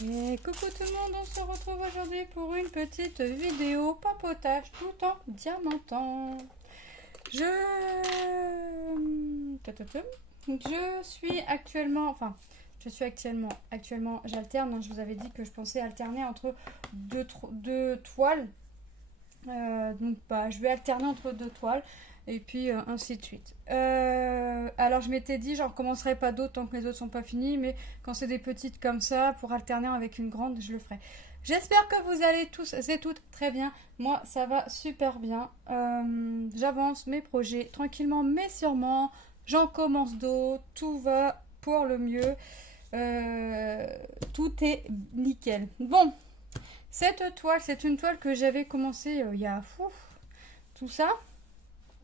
Et coucou tout le monde, on se retrouve aujourd'hui pour une petite vidéo papotage tout en diamantant. Je suis actuellement, j'alterne, hein, je vous avais dit que je pensais alterner entre deux toiles. Je vais alterner entre deux toiles et puis ainsi de suite. Alors je m'étais dit, j'en recommencerai pas d'autres tant que les autres sont pas finis, mais quand c'est des petites comme ça, pour alterner avec une grande, je le ferai. J'espère que vous allez tous et toutes très bien. Moi, ça va super bien. J'avance mes projets tranquillement, mais sûrement. J'en commence d'autres. Tout va pour le mieux. Tout est nickel. Bon, cette toile, c'est une toile que j'avais commencé il y a tout ça,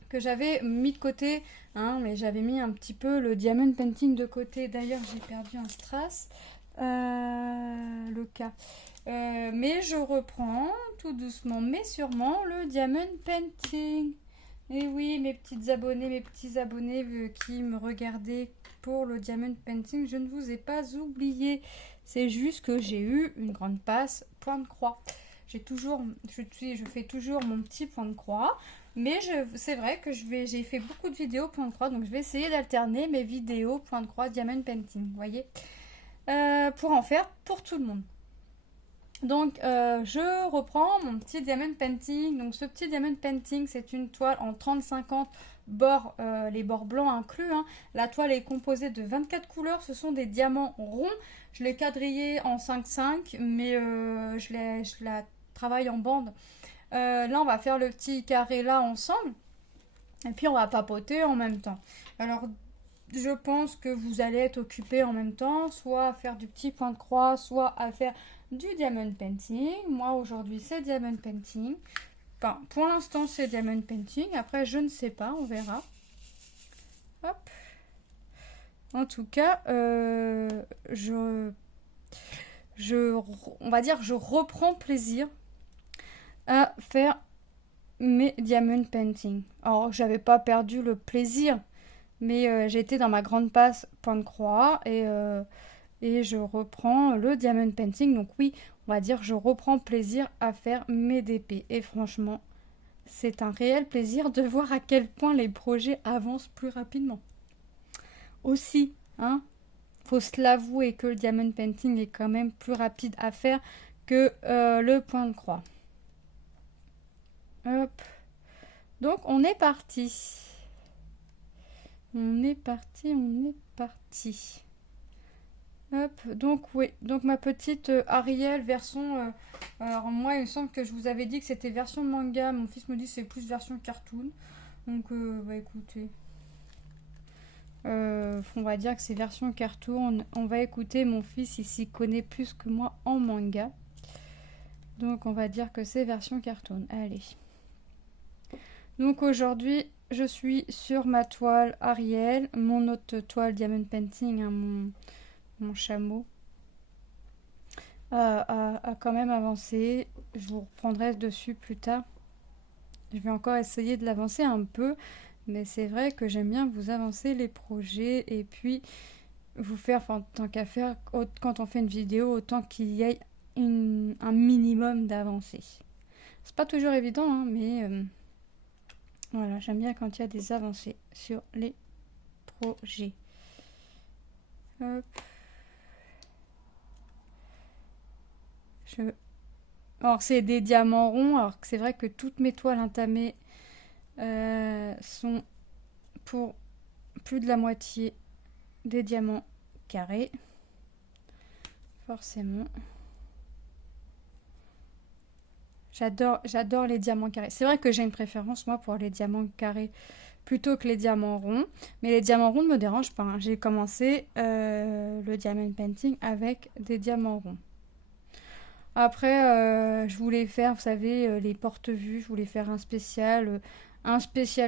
que j'avais mis de côté, hein, mais j'avais mis un petit peu le diamond painting de côté. D'ailleurs, j'ai perdu un strass, le cas. Mais je reprends tout doucement, mais sûrement, le diamond painting. Et oui, mes petites abonnées, mes petits abonnés qui me regardaient pour le diamond painting, je ne vous ai pas oublié. C'est juste que j'ai eu une grande passe point de croix. Je fais toujours mon petit point de croix. Mais c'est vrai que j'ai fait beaucoup de vidéos point de croix. Donc je vais essayer d'alterner mes vidéos point de croix diamond painting. Vous voyez, pour en faire pour tout le monde. Donc je reprends mon petit diamond painting. Donc ce petit diamond painting, c'est une toile en 30-50 bords, les bords blancs inclus, hein. La toile est composée de 24 couleurs. Ce sont des diamants ronds. Je l'ai quadrillé en 5-5, mais je la travaille en bande. Là on va faire le petit carré là ensemble. Et puis on va papoter en même temps. Alors je pense que vous allez être occupés en même temps, soit à faire du petit point de croix, soit à faire du diamond painting. Moi aujourd'hui c'est diamond painting. Enfin, pour l'instant c'est diamond painting. Après je ne sais pas, on verra. Hop. En tout cas, on va dire je reprends plaisir à faire mes diamond painting. Alors j'avais pas perdu le plaisir, mais j'étais dans ma grande passe point de croix et je reprends le diamond painting. Donc oui, on va dire je reprends plaisir à faire mes DP. Et franchement, c'est un réel plaisir de voir à quel point les projets avancent plus rapidement. Aussi, hein, faut se l'avouer que le diamond painting est quand même plus rapide à faire que le point de croix. Hop. Donc on est parti. On est parti. Hop, donc oui, donc ma petite Ariel version, alors moi il me semble que je vous avais dit que c'était version manga, mon fils me dit que c'est plus version cartoon, donc écoutez, on va dire que c'est version cartoon, on va écouter mon fils, il s'y connaît plus que moi en manga, donc on va dire que c'est version cartoon, allez. Donc aujourd'hui je suis sur ma toile Ariel, mon autre toile diamond painting, hein, mon chameau a quand même avancé. Je vous reprendrai dessus plus tard. Je vais encore essayer de l'avancer un peu, mais c'est vrai que j'aime bien vous avancer les projets et puis vous faire, enfin, tant qu'à faire, quand on fait une vidéo, autant qu'il y ait un minimum d'avancée. C'est pas toujours évident, hein, mais voilà, j'aime bien quand il y a des avancées sur les projets. Hop. Alors c'est des diamants ronds, alors que c'est vrai que toutes mes toiles entamées sont pour plus de la moitié des diamants carrés. Forcément. J'adore les diamants carrés. C'est vrai que j'ai une préférence moi pour les diamants carrés plutôt que les diamants ronds. Mais les diamants ronds ne me dérangent pas, hein. J'ai commencé le diamond painting avec des diamants ronds. Après, je voulais faire, vous savez, les porte-vues. Je voulais faire un spécial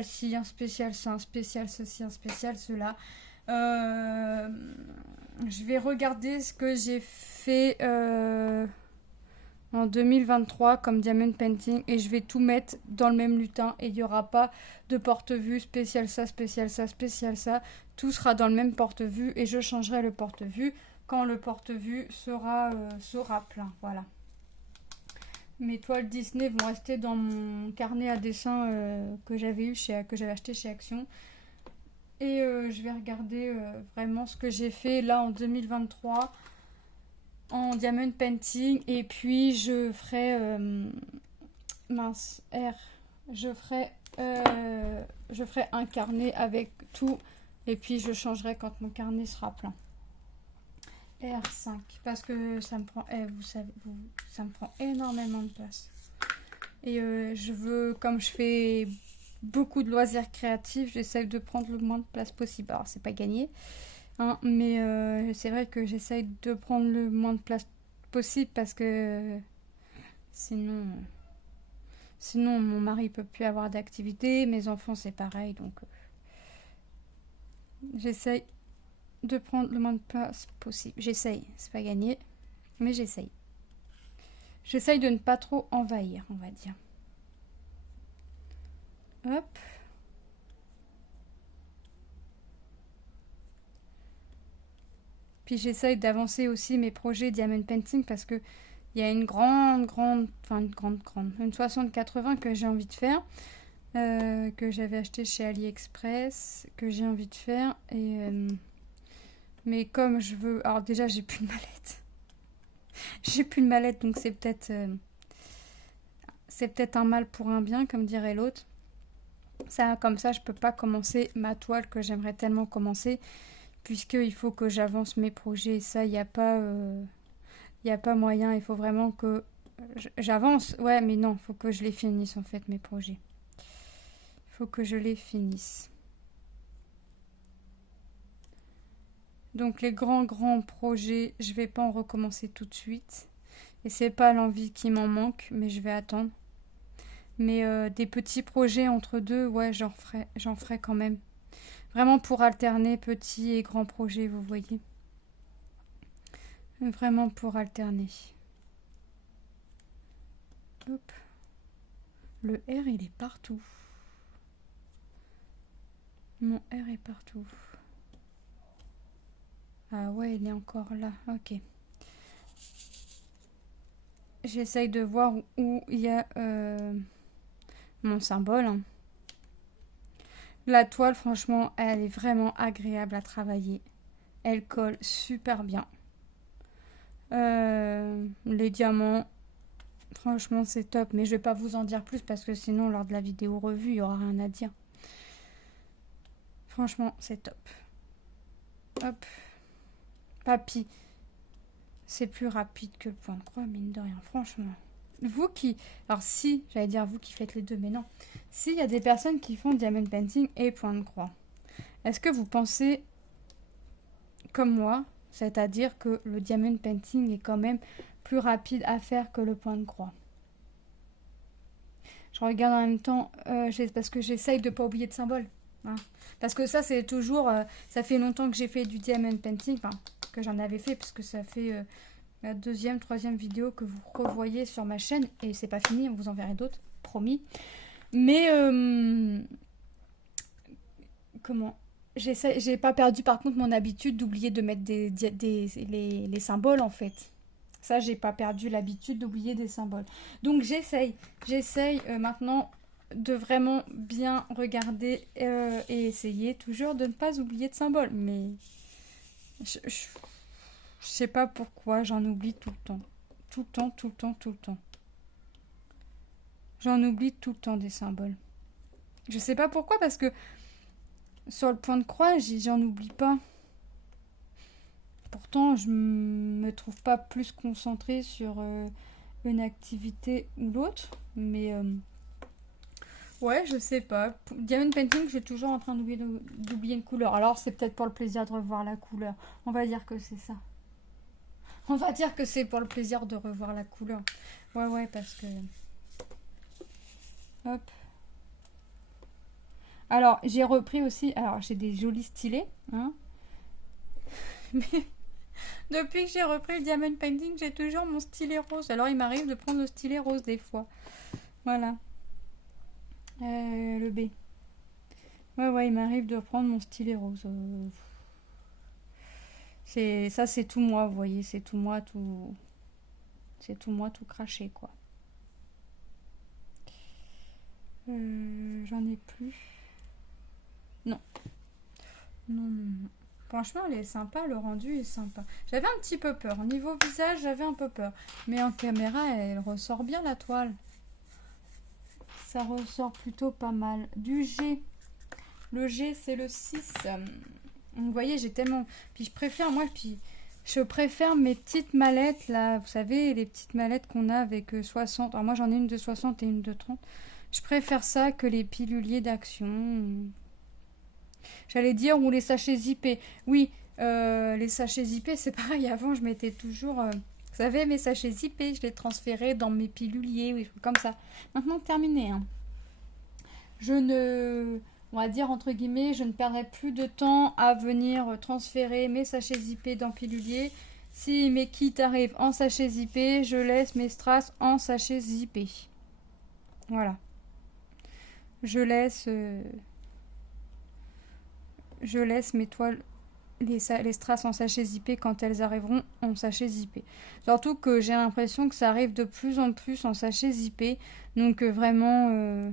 ci, un spécial ça, un spécial ceci, un spécial cela. Je vais regarder ce que j'ai fait en 2023 comme diamond painting et je vais tout mettre dans le même lutin et il n'y aura pas de porte-vue spécial ça, spécial ça, spécial ça. Tout sera dans le même porte-vue et je changerai le porte-vue quand le porte-vue sera plein. Voilà. Mes toiles Disney vont rester dans mon carnet à dessin que j'avais acheté chez Action. Et je vais regarder vraiment ce que j'ai fait là en 2023 en diamond painting. Et puis je ferai je ferai un carnet avec tout. Et puis je changerai quand mon carnet sera plein. R5 parce que ça me prend, vous savez, ça me prend énormément de place. Et je veux, comme je fais beaucoup de loisirs créatifs, j'essaie de prendre le moins de place possible. Alors c'est pas gagné, hein, mais c'est vrai que j'essaie de prendre le moins de place possible parce que sinon mon mari peut plus avoir d'activité, mes enfants c'est pareil, donc j'essaie de prendre le moins de place possible. J'essaye, c'est pas gagné, mais j'essaye. J'essaye de ne pas trop envahir, on va dire. Hop. Puis j'essaye d'avancer aussi mes projets diamond painting parce que il y a une 60-80 que j'ai envie de faire, que j'avais acheté chez AliExpress, que j'ai envie de faire mais comme je veux... Alors déjà, j'ai plus de mallette. J'ai plus de mallette, donc c'est peut-être un mal pour un bien, comme dirait l'autre. Ça, comme ça, je peux pas commencer ma toile que j'aimerais tellement commencer, puisqu'il faut que j'avance mes projets. Ça, il n'y a pas moyen. Il faut vraiment que j'avance. Ouais, mais non, il faut que je les finisse, en fait, mes projets. Il faut que je les finisse. Donc les grands projets, je vais pas en recommencer tout de suite. Et c'est pas l'envie qui m'en manque, mais je vais attendre. Mais des petits projets entre deux, ouais, j'en ferai quand même. Vraiment pour alterner petits et grands projets, vous voyez. Vraiment pour alterner. Hop. Le R, il est partout. Mon R est partout. Ah ouais, il est encore là. Ok. J'essaye de voir où il y a mon symbole. La toile, franchement, elle est vraiment agréable à travailler. Elle colle super bien. Les diamants, franchement, c'est top. Mais je vais pas vous en dire plus parce que sinon, lors de la vidéo revue, il y aura rien à dire. Franchement, c'est top. Hop. Papy, c'est plus rapide que le point de croix, mine de rien, franchement. Vous qui... Alors si, j'allais dire vous qui faites les deux, mais non. S'il y a des personnes qui font diamond painting et point de croix, est-ce que vous pensez comme moi, c'est-à-dire que le diamond painting est quand même plus rapide à faire que le point de croix? Je regarde en même temps, parce que j'essaye de ne pas oublier de symbole. Hein. Parce que ça, c'est toujours... ça fait longtemps que j'ai fait du diamond painting, enfin, que j'en avais fait, parce que ça fait... la deuxième, troisième vidéo que vous revoyez sur ma chaîne. Et c'est pas fini, on vous en verra d'autres, promis. Mais comment j'ai pas perdu par contre mon habitude d'oublier de mettre les symboles en fait. Ça, j'ai pas perdu l'habitude d'oublier des symboles. Donc j'essaye maintenant de vraiment bien regarder et essayer toujours de ne pas oublier de symboles. Mais je sais pas pourquoi, j'en oublie tout le temps. Tout le temps, tout le temps, tout le temps. J'en oublie tout le temps des symboles. Je sais pas pourquoi, parce que sur le point de croix, j'en oublie pas. Pourtant, je me trouve pas plus concentrée sur une activité ou l'autre. Mais ouais, je sais pas. Diamond painting, je suis toujours en train d'oublier une couleur. Alors, c'est peut-être pour le plaisir de revoir la couleur. On va dire que c'est ça. On va dire que c'est pour le plaisir de revoir la couleur. Ouais, parce que... Hop. Alors, j'ai repris aussi... Alors, j'ai des jolis stylés. Hein. Mais depuis que j'ai repris le diamond painting, j'ai toujours mon stylet rose. Alors, il m'arrive de prendre le stylet rose des fois. Voilà. Le B. Ouais, il m'arrive de prendre mon stylet rose. Ça, c'est tout moi, vous voyez, c'est tout moi, c'est tout moi, tout craché, quoi. J'en ai plus. Non. Non, non, non. Franchement, elle est sympa, le rendu est sympa. J'avais un petit peu peur. Au niveau visage, j'avais un peu peur. Mais en caméra, elle ressort bien la toile. Ça ressort plutôt pas mal. Du G. Le G, c'est le 6. Vous voyez, j'ai tellement... Puis je préfère, moi, je préfère mes petites mallettes, là. Vous savez, les petites mallettes qu'on a avec 60. Alors moi, j'en ai une de 60 et une de 30. Je préfère ça que les piluliers d'Action. J'allais dire, ou les sachets zippés. Oui, les sachets zippés, c'est pareil. Avant, je mettais toujours... vous savez, mes sachets zippés, je les transférais dans mes piluliers, oui, comme ça. Maintenant, terminé. Hein. Je ne... On va dire, entre guillemets, je ne perdrai plus de temps à venir transférer mes sachets zippés dans pilulier. Si mes kits arrivent en sachets zippés, je laisse mes strass en sachets zippés. Voilà. Je laisse mes toiles, les strass en sachets zippés quand elles arriveront en sachets zippés. Surtout que j'ai l'impression que ça arrive de plus en plus en sachets zippés. Donc vraiment,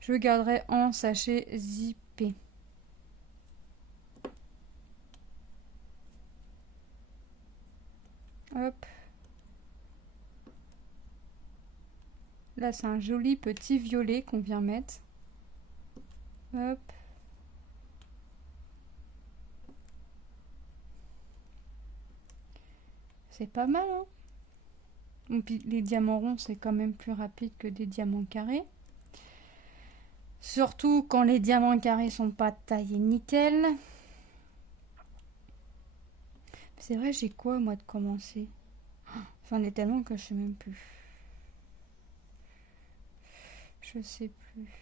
je garderai en sachets zippés. Hop. Là, c'est un joli petit violet qu'on vient mettre. Hop. C'est pas mal, hein. Et puis, les diamants ronds, c'est quand même plus rapide que des diamants carrés. Surtout quand les diamants carrés sont pas taillés nickel. C'est vrai, j'ai quoi, moi, de commencer? J'en ai tellement que je sais même plus. Je sais plus.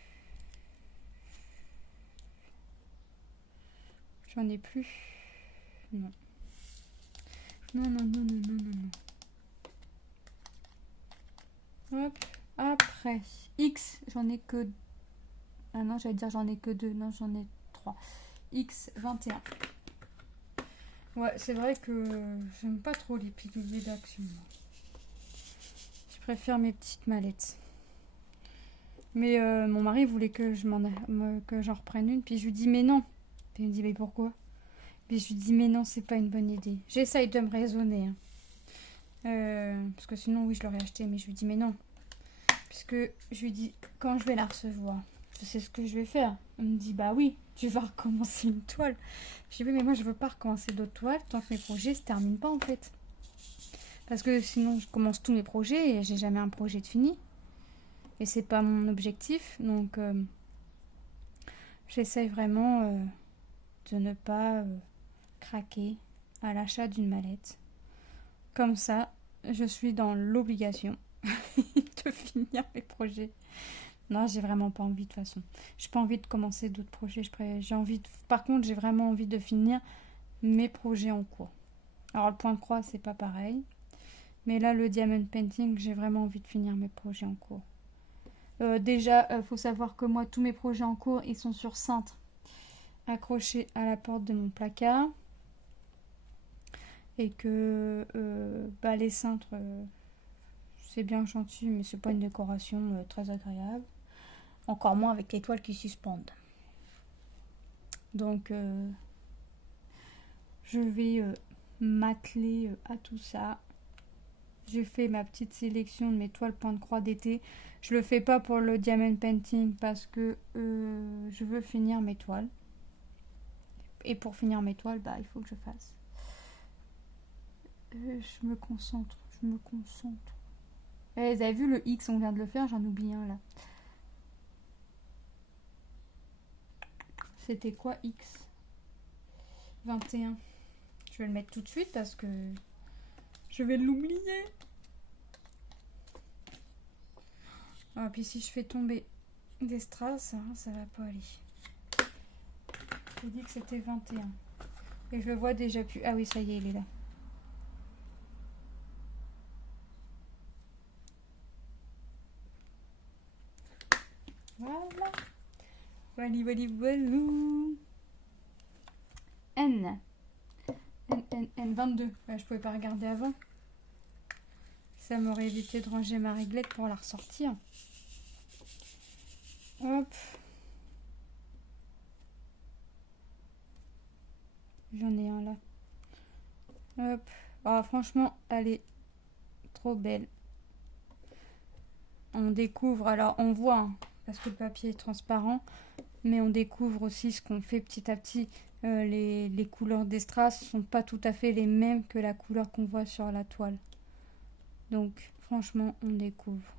J'en ai plus. Non. Non, non, non, non, non, non, non. Hop. Après. X, j'en ai que... Ah non, j'allais dire j'en ai que 2. Non, j'en ai 3. X, 21. Ouais, c'est vrai que j'aime pas trop les piluliers d'Action. Je préfère mes petites mallettes. Mais mon mari voulait que j'en reprenne une. Puis je lui dis mais non. Puis il me dit mais pourquoi? Puis je lui dis mais non, c'est pas une bonne idée. J'essaye de me raisonner. Hein. Parce que sinon oui je l'aurais acheté. Mais je lui dis mais non. Puisque je lui dis quand je vais la recevoir, je sais ce que je vais faire. Il me dit bah oui, tu vas recommencer une toile. Je dis oui mais moi je veux pas recommencer d'autres toiles tant que mes projets se terminent pas en fait. Parce que sinon je commence tous mes projets et j'ai jamais un projet de fini. Et c'est pas mon objectif. Donc j'essaye vraiment de ne pas craquer à l'achat d'une mallette. Comme ça, je suis dans l'obligation de finir mes projets. Non, j'ai vraiment pas envie de toute façon. J'ai pas envie de commencer d'autres projets. Par contre, j'ai vraiment envie de finir mes projets en cours. Alors le point de croix, c'est pas pareil. Mais là, le diamond painting, j'ai vraiment envie de finir mes projets en cours. Déjà, faut savoir que moi, tous mes projets en cours, ils sont sur cintre, accrochés à la porte de mon placard. Et que les cintres, c'est bien gentil, mais c'est pas une décoration très agréable. Encore moins avec les toiles qui suspendent. Donc, je vais m'atteler à tout ça. J'ai fait ma petite sélection de mes toiles point de croix d'été. Je le fais pas pour le diamond painting parce que je veux finir mes toiles. Et pour finir mes toiles, il faut que je fasse. Je me concentre. Vous avez vu le X, on vient de le faire, j'en oublie un là. C'était quoi X 21. Je vais le mettre tout de suite parce que je vais l'oublier. Ah, puis si je fais tomber des strass, ça va pas aller. J'ai dit que c'était 21. Et je le vois déjà plus. Ah oui, ça y est, il est là. Voilà. Voilà. N. N22. Ouais, je pouvais pas regarder avant. Ça m'aurait évité de ranger ma réglette pour la ressortir. Hop. J'en ai un là. Hop. Ah, franchement, elle est trop belle. On découvre, alors on voit, hein, parce que le papier est transparent, mais on découvre aussi ce qu'on fait petit à petit. Les couleurs des strass sont pas tout à fait les mêmes que la couleur qu'on voit sur la toile. Donc, franchement, on découvre.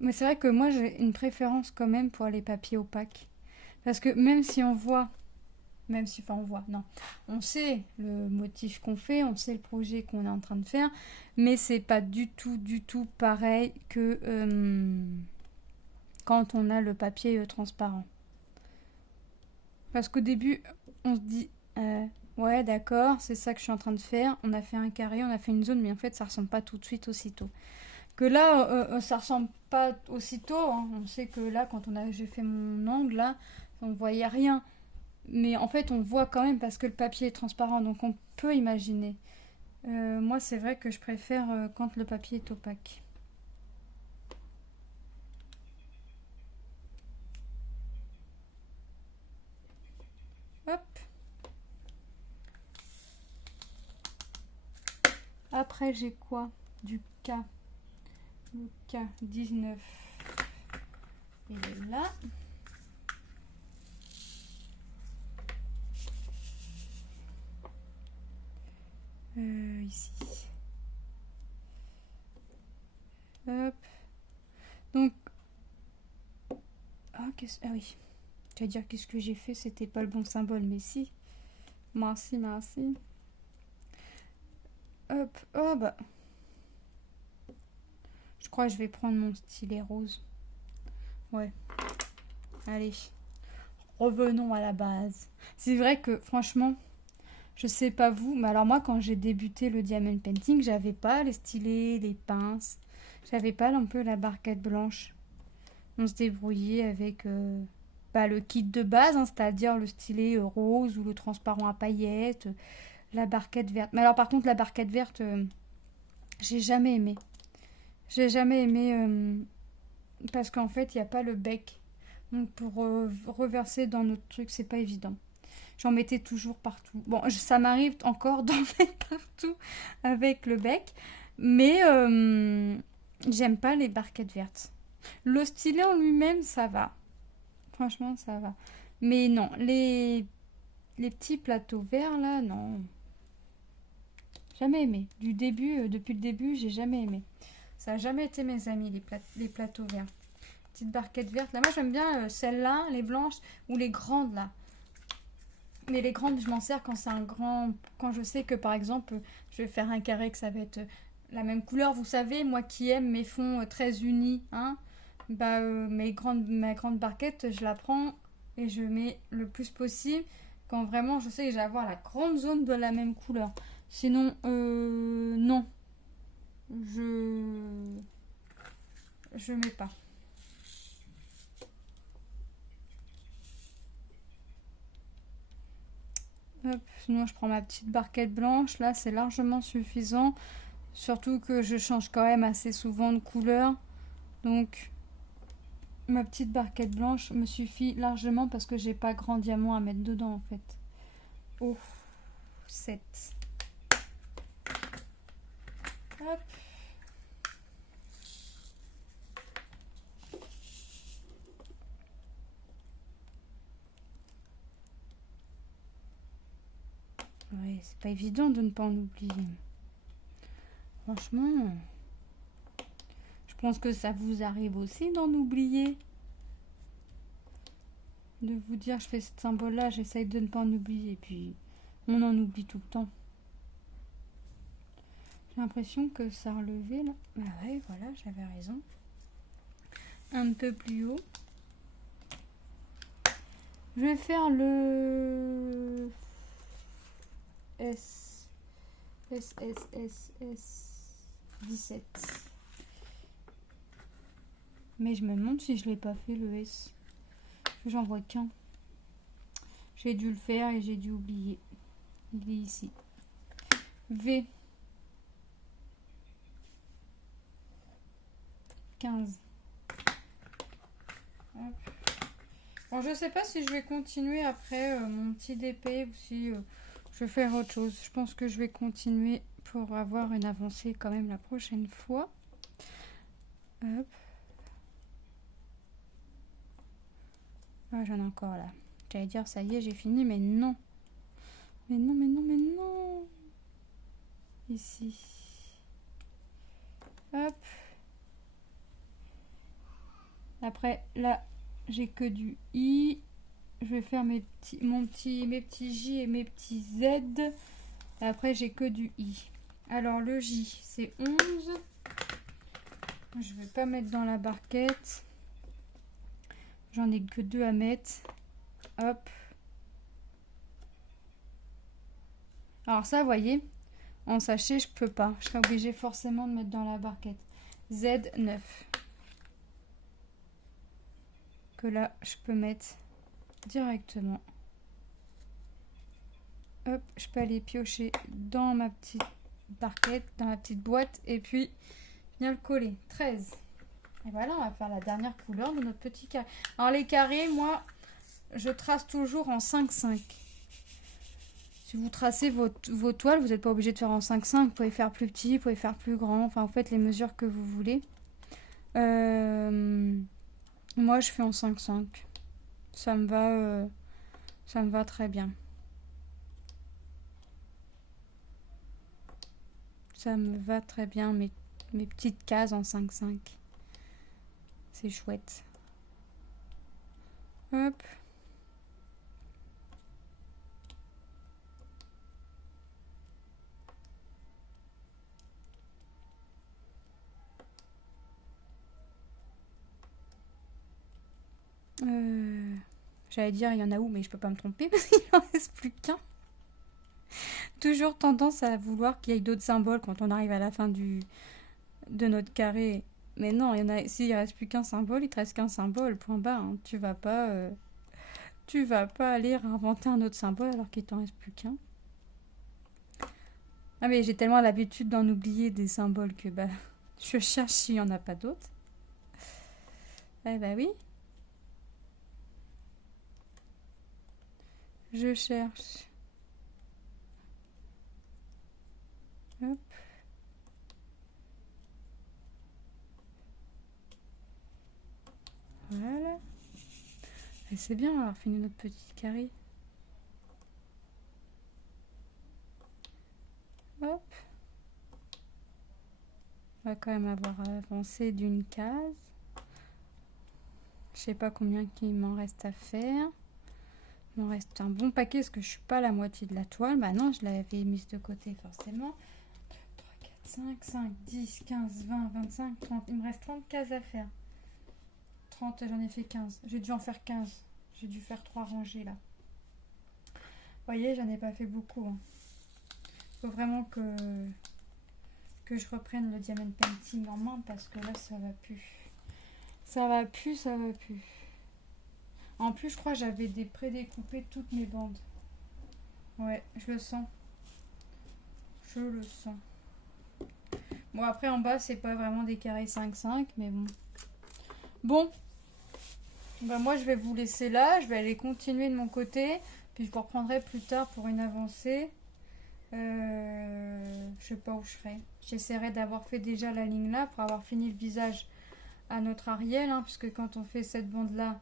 Mais c'est vrai que moi, j'ai une préférence quand même pour les papiers opaques. Parce que même si on voit, enfin on voit, non, on sait le motif qu'on fait, on sait le projet qu'on est en train de faire, mais c'est pas du tout pareil que quand on a le papier transparent. Parce qu'au début, on se dit, ouais d'accord, c'est ça que je suis en train de faire, on a fait un carré, on a fait une zone, mais en fait ça ressemble pas tout de suite aussitôt. Que là, ça ressemble pas aussitôt, hein. On sait que là, quand j'ai fait mon angle, là, on voyait rien. Mais en fait, on voit quand même parce que le papier est transparent, donc on peut imaginer. Moi, c'est vrai que je préfère quand le papier est opaque. Hop. Après, j'ai quoi? Du K. Le K19. Il est là. Ici. Hop. Donc. Ah oui. Tu vas dire qu'est-ce que j'ai fait? C'était pas le bon symbole, mais si. Merci. Hop. Oh bah. Je crois que je vais prendre mon stylet rose. Ouais. Allez. Revenons à la base. C'est vrai que franchement, je sais pas vous, mais alors moi quand j'ai débuté le diamond painting, j'avais pas les stylets, les pinces, j'avais pas un peu la barquette blanche. On se débrouillait avec le kit de base, hein, c'est-à-dire le stylet rose ou le transparent à paillettes, la barquette verte. Mais alors par contre la barquette verte, j'ai jamais aimé. J'ai jamais aimé parce qu'en fait il n'y a pas le bec. Donc pour reverser dans notre truc, c'est pas évident. J'en mettais toujours partout. Bon, ça m'arrive encore d'en mettre partout avec le bec. Mais j'aime pas les barquettes vertes. Le stylet en lui-même, ça va. Franchement, ça va. Mais non, les petits plateaux verts, là, non. Jamais aimé. Depuis le début, j'ai jamais aimé. Ça n'a jamais été mes amis, les plateaux verts. Petite barquette verte. Là, moi, j'aime bien celles-là, les blanches, ou les grandes, là. Mais les grandes, je m'en sers quand c'est un grand... Quand je sais que, par exemple, je vais faire un carré, que ça va être la même couleur. Vous savez, moi qui aime mes fonds très unis, hein, ma grande barquette, je la prends et je mets le plus possible quand vraiment je sais que je vais avoir la grande zone de la même couleur. Sinon, non. Je mets pas. Hop, sinon je prends ma petite barquette blanche. Là, c'est largement suffisant. Surtout que je change quand même assez souvent de couleur. Donc, ma petite barquette blanche me suffit largement parce que j'ai pas grand diamant à mettre dedans en fait. Oh, 7. Hop. Ouais, c'est pas évident de ne pas en oublier. Franchement, je pense que ça vous arrive aussi d'en oublier. De vous dire, je fais ce symbole-là, j'essaye de ne pas en oublier. Et puis, on en oublie tout le temps. J'ai l'impression que ça a relevé là. Bah ouais, voilà, j'avais raison. Un peu plus haut. Je vais faire le S 17. Mais je me demande si je l'ai pas fait le S. J'en vois qu'un. J'ai dû le faire et j'ai dû oublier. Il est ici. V. 15. Hop. Bon, je sais pas si je vais continuer après mon petit DP ou si je vais faire autre chose. Je pense que je vais continuer pour avoir une avancée quand même la prochaine fois. Hop. Ah, j'en ai encore là. J'allais dire ça y est, j'ai fini, mais non. Mais non, mais non, mais non. Ici. Hop. Après, là, j'ai que du I. Je vais faire mes petits J et mes petits Z. Et après, j'ai que du I. Alors, le J, c'est 11. Je vais pas mettre dans la barquette. J'en ai que 2 à mettre. Hop. Alors ça, vous voyez, en sachet, je peux pas. Je serai obligée forcément de mettre dans la barquette. Z 9. Que là, je peux mettre directement. Hop, je peux aller piocher dans ma petite barquette, dans ma petite boîte, et puis bien le coller. 13. Et voilà, on va faire la dernière couleur de notre petit carré. Alors les carrés, moi, je trace toujours en 5-5. Si vous tracez vos toiles, vous n'êtes pas obligé de faire en 5-5. Vous pouvez faire plus petit, vous pouvez faire plus grand. Enfin, vous faites les mesures que vous voulez. Moi, je fais en 5-5. Ça me va très bien. Ça me va très bien, mes petites cases en 5-5. C'est chouette. Hop. J'allais dire il y en a où, mais je peux pas me tromper parce qu'il en reste plus qu'un. Toujours tendance à vouloir qu'il y ait d'autres symboles quand on arrive à la fin de notre carré. Mais non, il y en a. S'il reste plus qu'un symbole, il te reste qu'un symbole. Point barre. Hein. Tu vas pas aller inventer un autre symbole alors qu'il t'en reste plus qu'un. Ah mais j'ai tellement l'habitude d'en oublier des symboles que bah je cherche s'il y en a pas d'autres. Eh bah oui. Je cherche. Hop. Voilà. Et c'est bien, on va fini notre petit carré. Hop. On va quand même avoir avancé d'une case. Je sais pas combien qu'il m'en reste à faire. Il m'en reste un bon paquet parce que je suis pas à la moitié de la toile. Bah non, je l'avais mise de côté forcément. 3, 4, 5, 5, 10, 15, 20, 25, 30. Il me reste 30 cases à faire. 30, j'en ai fait 15. J'ai dû en faire 15. J'ai dû faire 3 rangées là. Vous voyez, j'en ai pas fait beaucoup. Hein. Faut vraiment que je reprenne le diamond painting en main parce que là, ça va plus. Ça va plus, ça va plus. En plus, je crois que j'avais prédécoupé toutes mes bandes. Ouais, je le sens. Je le sens. Bon, après, en bas, c'est pas vraiment des carrés 5-5, mais bon. Bon. Ben, moi, je vais vous laisser là. Je vais aller continuer de mon côté. Puis, je vous reprendrai plus tard pour une avancée. Je sais pas où je serai. J'essaierai d'avoir fait déjà la ligne là pour avoir fini le visage à notre Ariel. Hein, puisque quand on fait cette bande-là,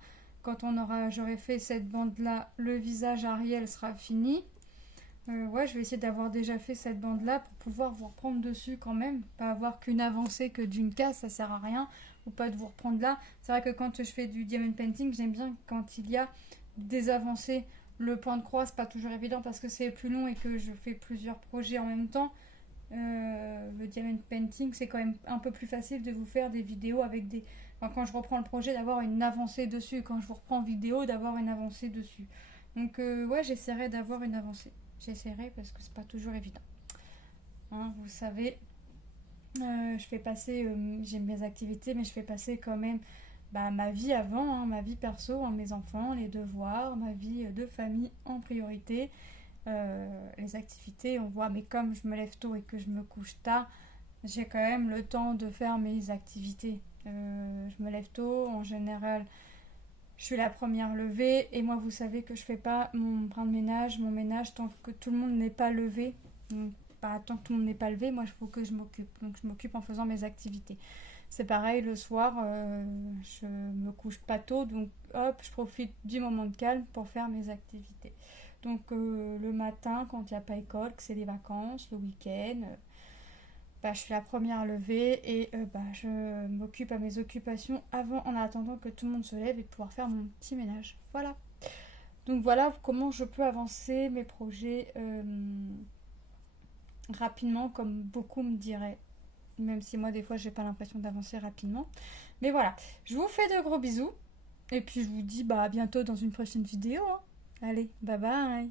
j'aurai fait cette bande-là, le visage Ariel sera fini. Ouais, je vais essayer d'avoir déjà fait cette bande-là pour pouvoir vous reprendre dessus quand même. Pas avoir qu'une avancée que d'une case, ça sert à rien. Ou pas de vous reprendre là. C'est vrai que quand je fais du diamond painting, j'aime bien quand il y a des avancées. Le point de croix, c'est pas toujours évident parce que c'est plus long et que je fais plusieurs projets en même temps. Le diamond painting, c'est quand même un peu plus facile de vous faire des vidéos avec des... Enfin, quand je reprends le projet, d'avoir une avancée dessus. Quand je vous reprends en vidéo, d'avoir une avancée dessus. Donc, ouais, j'essaierai d'avoir une avancée. J'essaierai parce que c'est pas toujours évident. Hein, vous savez, je fais passer... j'aime mes activités, mais je fais passer quand même ma vie avant, hein, ma vie perso, hein, mes enfants, les devoirs, ma vie de famille en priorité, les activités, on voit, mais comme je me lève tôt et que je me couche tard, j'ai quand même le temps de faire mes activités. Je me lève tôt, en général, je suis la première levée, et moi, vous savez que je fais pas mon ménage tant que tout le monde n'est pas levé. Donc, tant que tout le monde n'est pas levé, moi, il faut que je m'occupe. Donc, je m'occupe en faisant mes activités. C'est pareil, le soir, je me couche pas tôt, donc hop, je profite du moment de calme pour faire mes activités. Donc le matin, quand il n'y a pas école, que c'est les vacances, le week-end, je suis la première levée et je m'occupe à mes occupations en attendant que tout le monde se lève et de pouvoir faire mon petit ménage. Voilà. Donc voilà comment je peux avancer mes projets rapidement, comme beaucoup me diraient. Même si moi, des fois, j'ai pas l'impression d'avancer rapidement. Mais voilà, je vous fais de gros bisous. Et puis, je vous dis à bientôt dans une prochaine vidéo. Hein. Allez, bye bye.